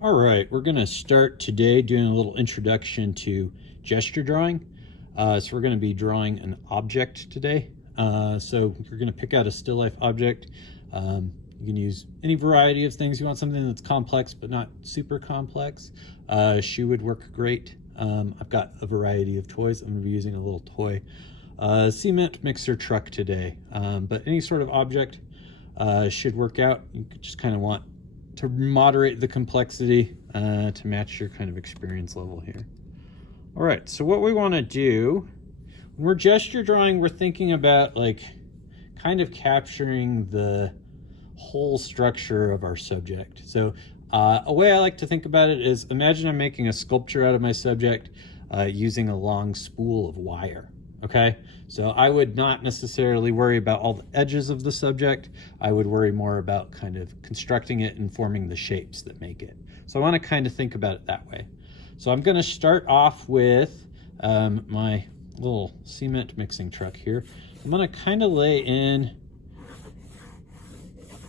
All right, we're going to start today doing a little introduction to gesture drawing. So we're going to be drawing an object today. So you're going to pick out a still life object. You can use any variety of things. You want something that's complex but not super complex. Shoe would work great. I've got a variety of toys. I'm going to be using a little toy cement mixer truck today. But any sort of object should work out. You could just kind of want to moderate the complexity to match your kind of experience level here. All right, so what we want to do when we're gesture drawing, we're thinking about like kind of capturing the whole structure of our subject. So a way I like to think about it is, imagine I'm making a sculpture out of my subject using a long spool of wire. Okay, so I would not necessarily worry about all the edges of the subject. I would worry more about kind of constructing it and forming the shapes that make it. So I want to kind of think about it that way. So I'm going to start off with my little cement mixing truck here. I'm going to kind of lay in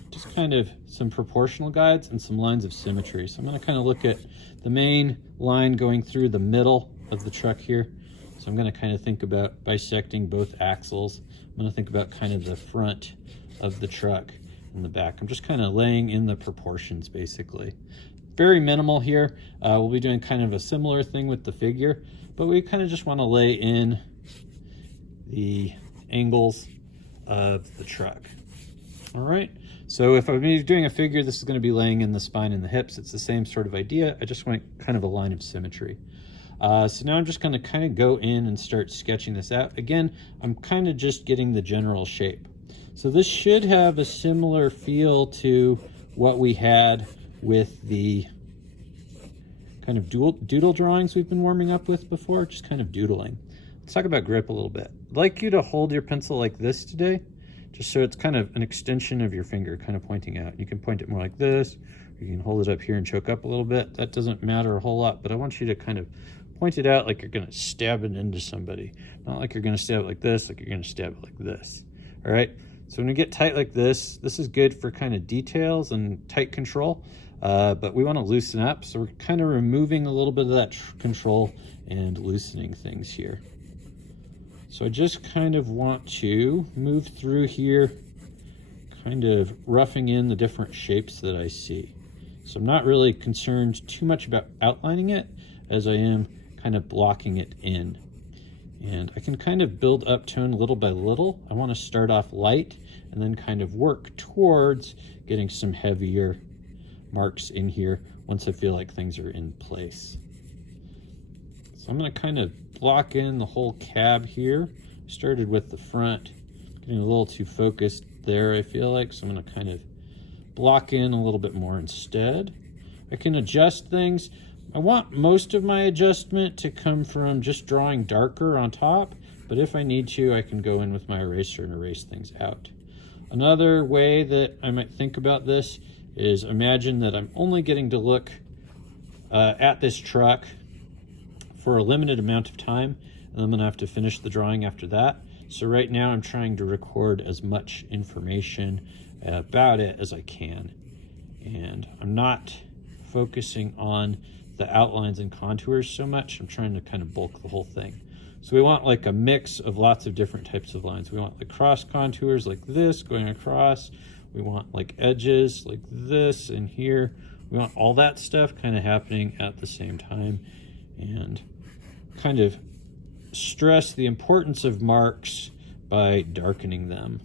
just kind of some proportional guides and some lines of symmetry. So I'm going to kind of look at the main line going through the middle of the truck here. So I'm going to kind of think about bisecting both axles. I'm going to think about kind of the front of the truck and the back. I'm just kind of laying in the proportions basically. Very minimal here. We'll be doing kind of a similar thing with the figure, but we kind of just want to lay in the angles of the truck. All right. So if I'm doing a figure, this is going to be laying in the spine and the hips. It's the same sort of idea. I just want kind of a line of symmetry. So now I'm just going to kind of go in and start sketching this out. Again, I'm kind of just getting the general shape. So this should have a similar feel to what we had with the kind of doodle drawings we've been warming up with before, just kind of doodling. Let's talk about grip a little bit. I'd like you to hold your pencil like this today, just so it's kind of an extension of your finger, kind of pointing out. You can point it more like this, or you can hold it up here and choke up a little bit. That doesn't matter a whole lot, but I want you to kind of point it out like you're going to stab it into somebody. Not like you're going to stab it like this, like you're going to stab it like this. All right? So when you get tight like this is good for kind of details and tight control, but we want to loosen up. So we're kind of removing a little bit of that control and loosening things here. So I just kind of want to move through here, kind of roughing in the different shapes that I see. So I'm not really concerned too much about outlining it as I am kind of blocking it in. And I can kind of build up tone little by little. I want to start off light and then kind of work towards getting some heavier marks in here once I feel like things are in place. So I'm going to kind of block in the whole cab here. Started with the front, getting a little too focused there, I feel like, so I'm going to kind of block in a little bit more instead. I can adjust things. I want most of my adjustment to come from just drawing darker on top, but if I need to, I can go in with my eraser and erase things out. Another way that I might think about this is imagine that I'm only getting to look at this truck for a limited amount of time, and I'm going to have to finish the drawing after that. So right now I'm trying to record as much information about it as I can, and I'm not focusing on the outlines and contours so much. I'm trying to kind of bulk the whole thing. So we want like a mix of lots of different types of lines. We want like cross contours like this going across. We want like edges like this and here. We want all that stuff kind of happening at the same time, and kind of stress the importance of marks by darkening them.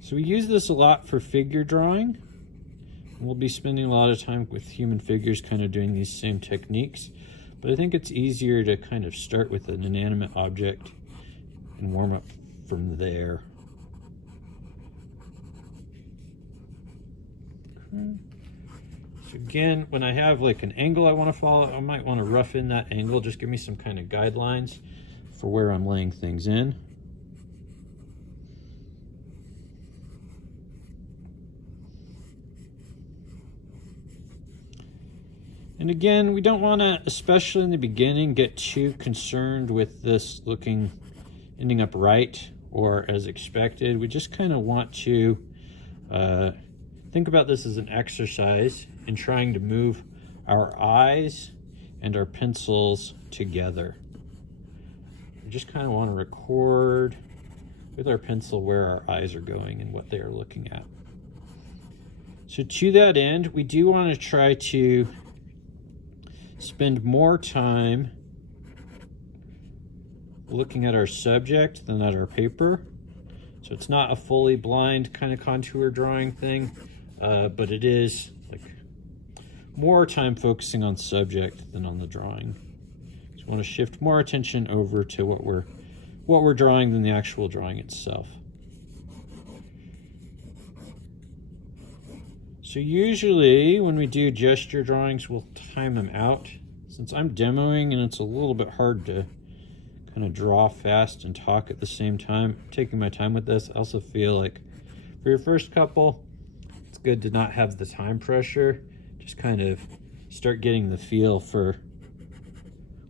So we use this a lot for figure drawing. We'll be spending a lot of time with human figures kind of doing these same techniques, but I think it's easier to kind of start with an inanimate object and warm up from there. Okay. So again, when I have like an angle I want to follow, I might want to rough in that angle. Just give me some kind of guidelines for where I'm laying things in. And again, we don't want to, especially in the beginning, get too concerned with this ending up right or as expected. We just kind of want to think about this as an exercise in trying to move our eyes and our pencils together. We just kind of want to record with our pencil where our eyes are going and what they are looking at. So to that end, we do want to try to spend more time looking at our subject than at our paper. So it's not a fully blind kind of contour drawing thing, but it is like more time focusing on subject than on the drawing. So we want to shift more attention over to what we're drawing than the actual drawing itself. So usually when we do gesture drawings, we'll time them out. Since I'm demoing and it's a little bit hard to kind of draw fast and talk at the same time, I'm taking my time with this. I also feel like for your first couple, it's good to not have the time pressure. Just kind of start getting the feel for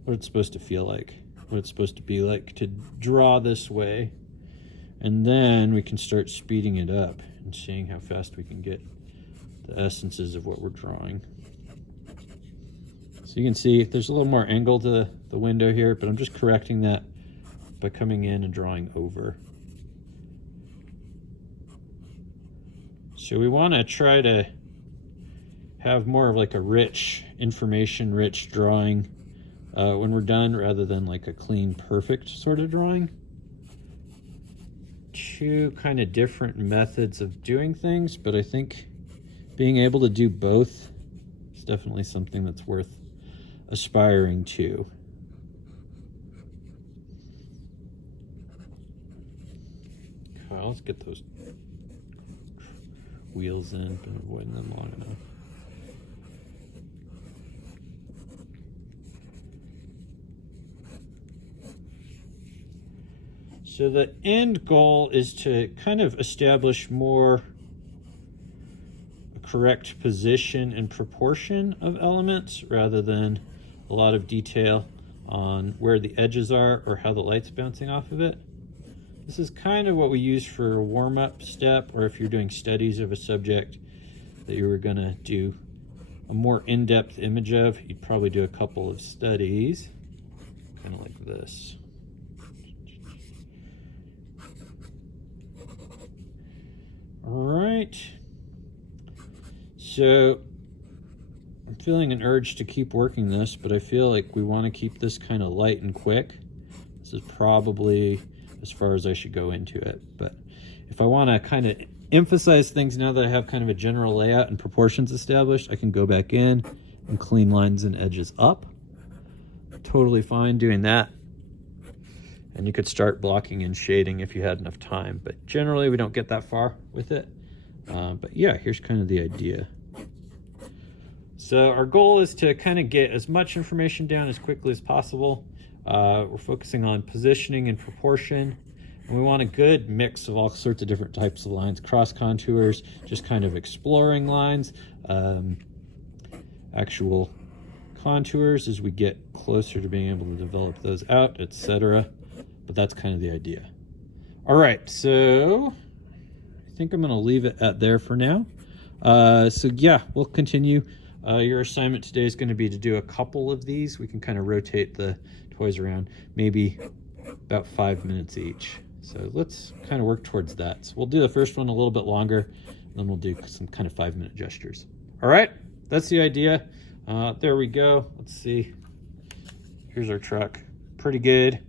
what it's supposed to feel like, what it's supposed to be like to draw this way. And then we can start speeding it up and seeing how fast we can get the essences of what we're drawing. So you can see there's a little more angle to the window here, but I'm just correcting that by coming in and drawing over. So we want to try to have more of like a rich, information-rich drawing when we're done, rather than like a clean, perfect sort of drawing. Two kind of different methods of doing things, but I think being able to do both is definitely something that's worth aspiring to. Okay, let's get those wheels in. Been avoiding them long enough. So the end goal is to kind of establish more correct position and proportion of elements rather than a lot of detail on where the edges are or how the light's bouncing off of it. This is kind of what we use for a warm-up step, or if you're doing studies of a subject that you were going to do a more in-depth image of, you'd probably do a couple of studies, kind of like this. All right. So I'm feeling an urge to keep working this, but I feel like we want to keep this kind of light and quick. This is probably as far as I should go into it. But if I want to kind of emphasize things now that I have kind of a general layout and proportions established, I can go back in and clean lines and edges up. Totally fine doing that. And you could start blocking and shading if you had enough time, but generally we don't get that far with it. But yeah, here's kind of the idea. So our goal is to kind of get as much information down as quickly as possible. We're focusing on positioning and proportion, and we want a good mix of all sorts of different types of lines, cross contours, just kind of exploring lines, actual contours as we get closer to being able to develop those out, etc. But that's kind of the idea. All right, so I think I'm going to leave it at there for now. So yeah, we'll continue. Your assignment today is going to be to do a couple of these. We can kind of rotate the toys around, maybe about 5 minutes each. So let's kind of work towards that. So we'll do the first one a little bit longer, then we'll do some kind of 5-minute gestures. All right, that's the idea. There we go. Let's see. Here's our truck. Pretty good.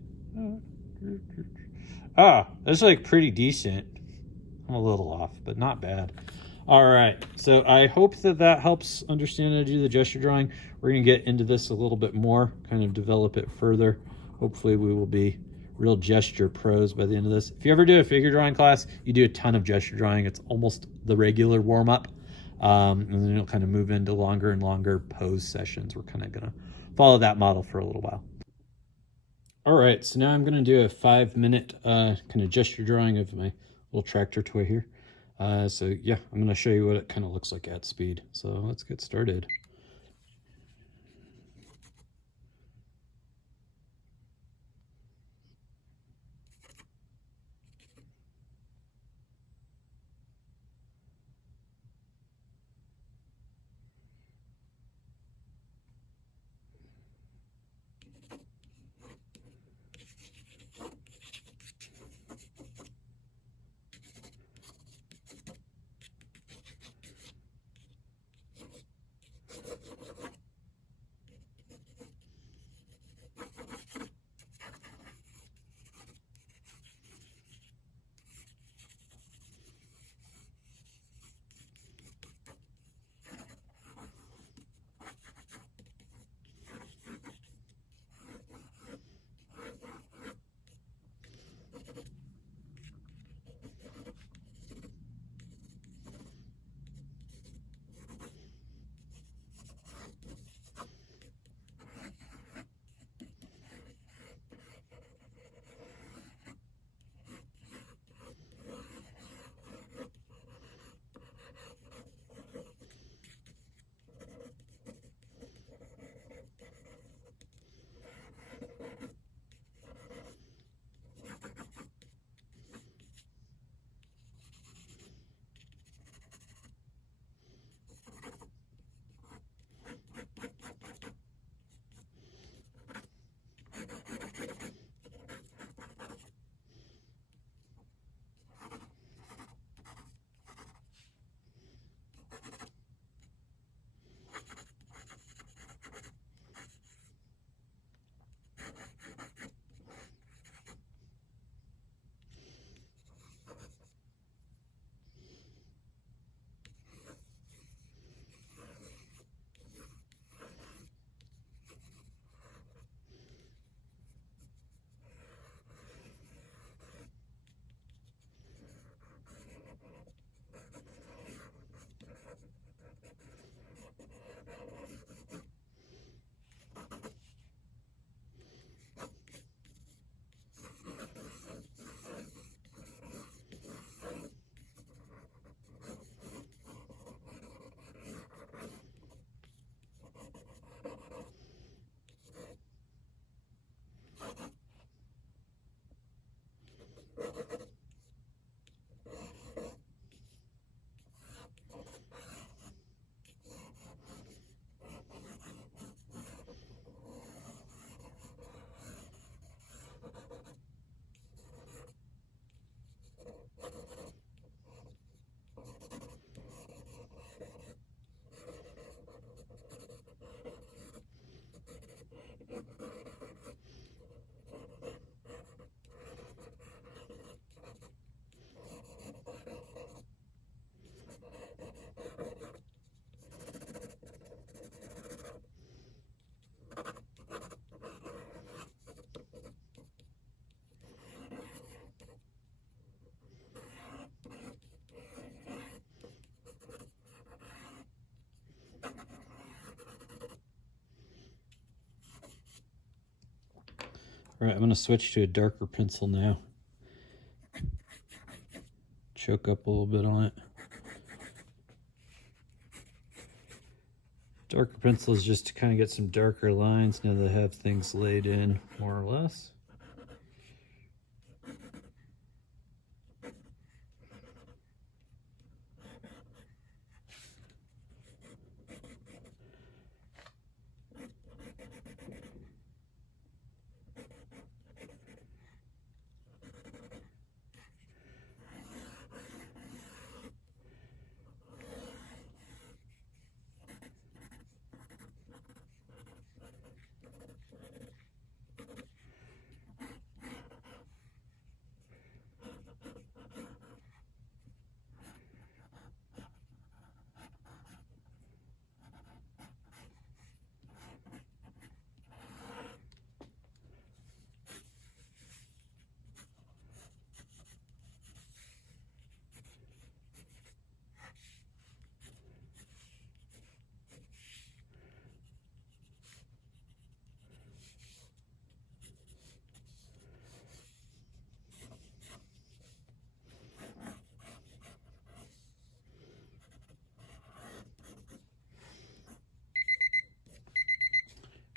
That's like pretty decent. I'm a little off, but not bad. All right, so I hope that helps understand how to do the gesture drawing. We're gonna get into this a little bit more, kind of develop it further. Hopefully we will be real gesture pros by the end of this. If you ever do a figure drawing class, you do a ton of gesture drawing. It's almost the regular warm-up. And then you'll kind of move into longer and longer pose sessions. We're kind of gonna follow that model for a little while. All right, so now I'm gonna do a 5-minute kind of gesture drawing of my little tractor toy here. So yeah, I'm gonna show you what it kind of looks like at speed. So let's get started. All right, I'm going to switch to a darker pencil now. Choke up a little bit on it. Darker pencil is just to kind of get some darker lines now that I have things laid in more or less.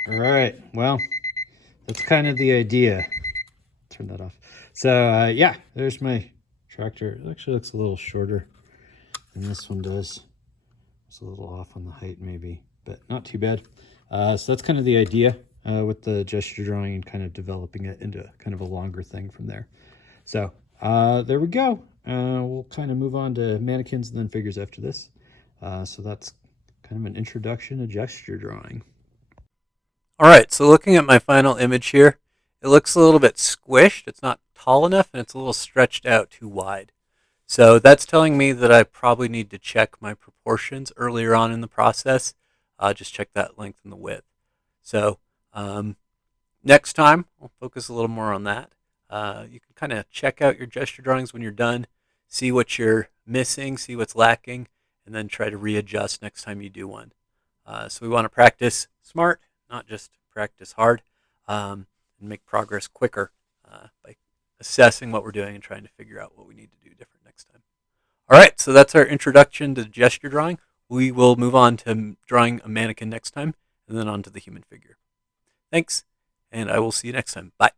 All right, well, that's kind of the idea. Turn that off. So yeah, there's my tractor. It actually looks a little shorter than this one does. It's a little off on the height maybe, but not too bad. So that's kind of the idea with the gesture drawing and kind of developing it into kind of a longer thing from there. So there we go. We'll kind of move on to mannequins and then figures after this. So that's kind of an introduction to gesture drawing. All right, so looking at my final image here, it looks a little bit squished. It's not tall enough and it's a little stretched out too wide. So that's telling me that I probably need to check my proportions earlier on in the process. Just check that length and the width. So next time, I'll focus a little more on that. You can kind of check out your gesture drawings when you're done, see what you're missing, see what's lacking, and then try to readjust next time you do one. So we want to practice smart, not just practice hard, and make progress quicker by assessing what we're doing and trying to figure out what we need to do different next time. All right, so that's our introduction to gesture drawing. We will move on to drawing a mannequin next time, and then on to the human figure. Thanks, and I will see you next time. Bye.